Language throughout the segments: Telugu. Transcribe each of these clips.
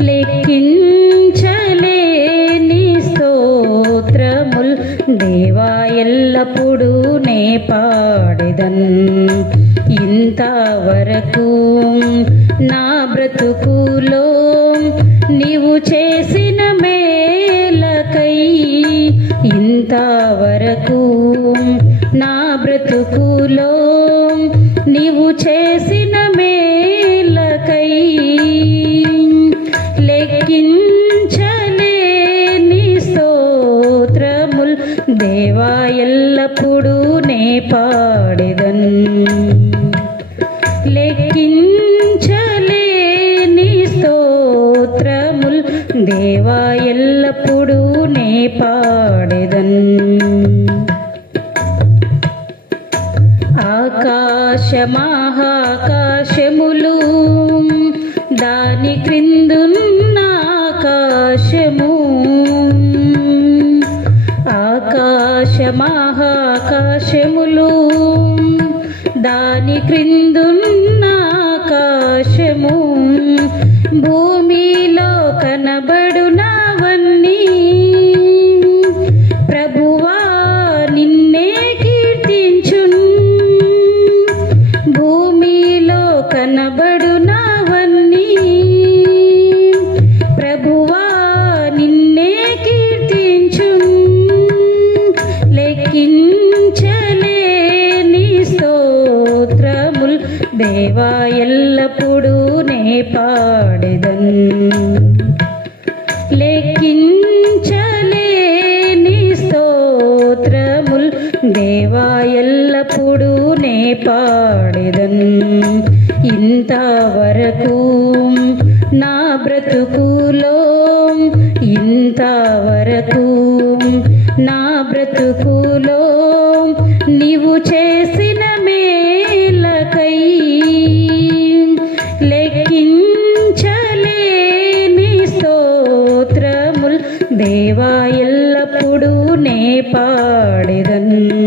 లెక్కించలేని స్తోత్రముల్ దేవా ఎల్లప్పుడూ నే పాడెదన్. ఇంతవరకు నా బ్రతుకులో నీవు చేసిన మేలకై ఇంతవరకు నా బ్రతుకులో నీవు చేసిన ఎప్పుడు నే పాడెదన్. లెక్కించలేని స్తోత్రముల్ దేవా ఎల్లప్పుడూ నే పాడెదన్. ఆకాశమాహాకాశములు దాని క్రిందున్న ఆకాశము ఆకాశములు దాని క్రిందున్న ఆకాశము భూమిలో కనబడునవన్నీ. దేవా ఎల్లప్పుడూ నే పాడెదన్. లెక్కించలేని స్తోత్రముల్ దేవా ఎల్లప్పుడూ నే పాడెదన్. ఇంతవరకు నా బ్రతుకులో ఇంతవరకు నా బ్రతుకులో నీవు చేసి ఎల్లప్పుడూ నే పాడెదన్.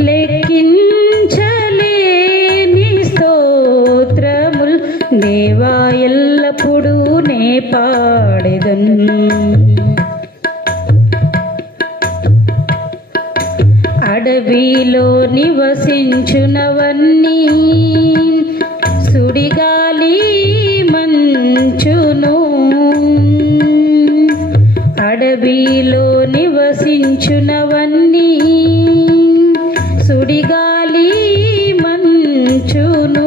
లెక్కించలేని స్తోత్రముల్ దేవా ఎల్లప్పుడూ నే పాడెదన్. అడవిలో నివసించునవన్నీ. సుడిగా అడవిలో నివసించునవన్నీ. సుడిగాలి మంచును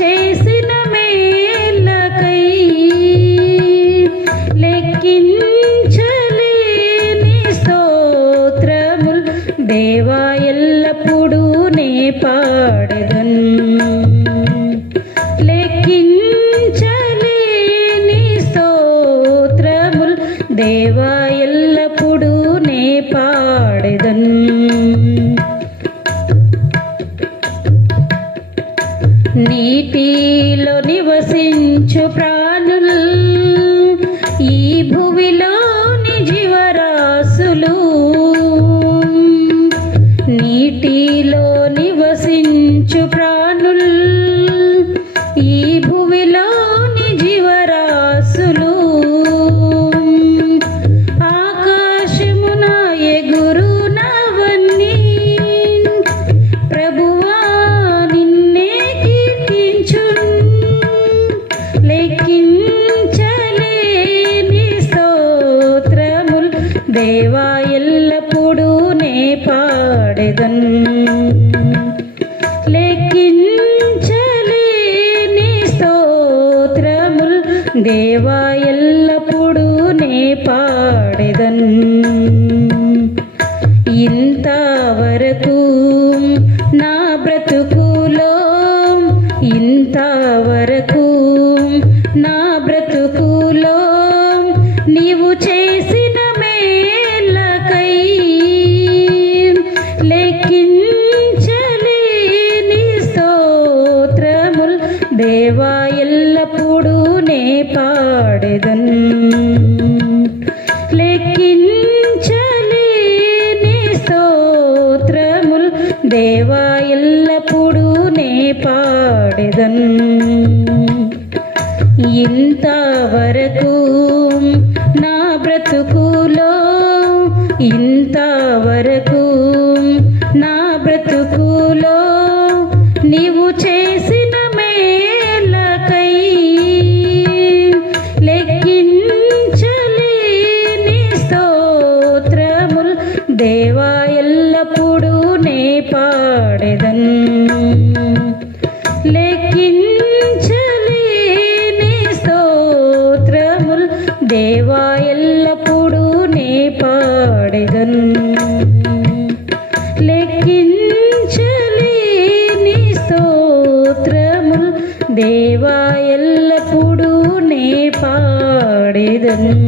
చేసిన మేలకై లెక్కించలేని స్తోత్రముల్ దేవా ఎల్లప్పుడూ నే పాడెదన్. లెక్కించలేని స్తోత్రముల్ దేవా ఎల్లప్పుడూ నే పాడెదన్. నీటిలో నివసించు ప్ర దేవా ఎల్లప్పుడూ నే పాడెదన్. ఇంతవరకు నా బ్రతుకులో ఇంతవరకు నా బ్రతుకులో నీవు చేసిన మేలకై లేకిన్ దేవా ఎల్లప్పుడూ నే పాడెదన్. ఇంతవరకు నా బ్రతుకులో ఇంత దేవా ఎల్లప్పుడూ నే పాడెదన్